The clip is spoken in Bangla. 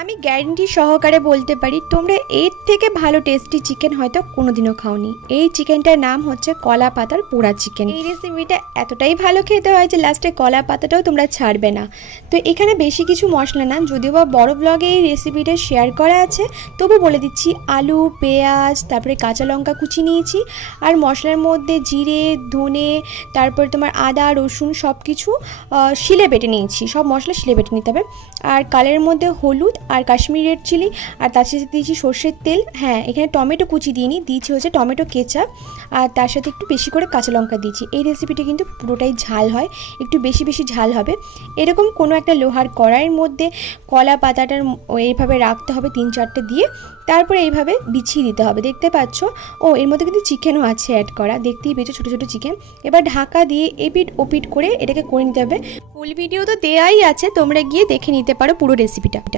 আমি গ্যারেন্টি সহকারে বলতে পারি তোমরা এর থেকে ভালো টেস্টি চিকেন হয়তো কোনোদিনও খাওনি। এই চিকেনটার নাম হচ্ছে কলা পাতার পোড়া চিকেন। এই রেসিপিটা এতটাই ভালো খেতে হয় যে লাস্টে কলা পাতাটাও তোমরা ছাড়বে না। তো এখানে বেশি কিছু মশলা না, যদিও বা বড় ব্লগে এই রেসিপিটা শেয়ার করা আছে, তবু বলে দিচ্ছি আলু, পেঁয়াজ, তারপরে কাঁচা লঙ্কা কুচি নিয়েছি, আর মশলার মধ্যে জিরে, ধনে, তারপর তোমার আদা, রসুন সব কিছু শিলে বেটে নিয়েছি। সব মশলা শিলে বেটে নিতে হবে। আর কালের মধ্যে হলুদ আর কাশ্মীরি রেড চিলি, আর তার সাথে দিয়েছি সর্ষের তেল। হ্যাঁ, এখানে টমেটো কুচি দিইনি, দিয়েছি হচ্ছে টমেটো কেচাপ, আর তার সাথে একটু বেশি করে কাঁচা লঙ্কা দিয়েছি। এই রেসিপিটা কিন্তু পুরোটাই ঝাল হয়, একটু বেশি বেশি ঝাল হবে। এরকম কোনো একটা লোহার কড়াইয়ের মধ্যে কলা পাতাটার এইভাবে রাখতে হবে 3-4টে দিয়ে, তারপরে এইভাবে বিছিয়ে দিতে হবে। দেখতে পাচ্ছ, ও এর মধ্যে কিন্তু চিকেনও আছে অ্যাড করা, দেখতেই পেয়েছো ছোটো ছোটো চিকেন। এবার ঢাকা দিয়ে এপিট ওপিট করে এটাকে করে নিতে হবে। ফুল ভিডিও তো দেয়াই আছে, তোমরা গিয়ে দেখে নিতে পারো পুরো রেসিপিটা।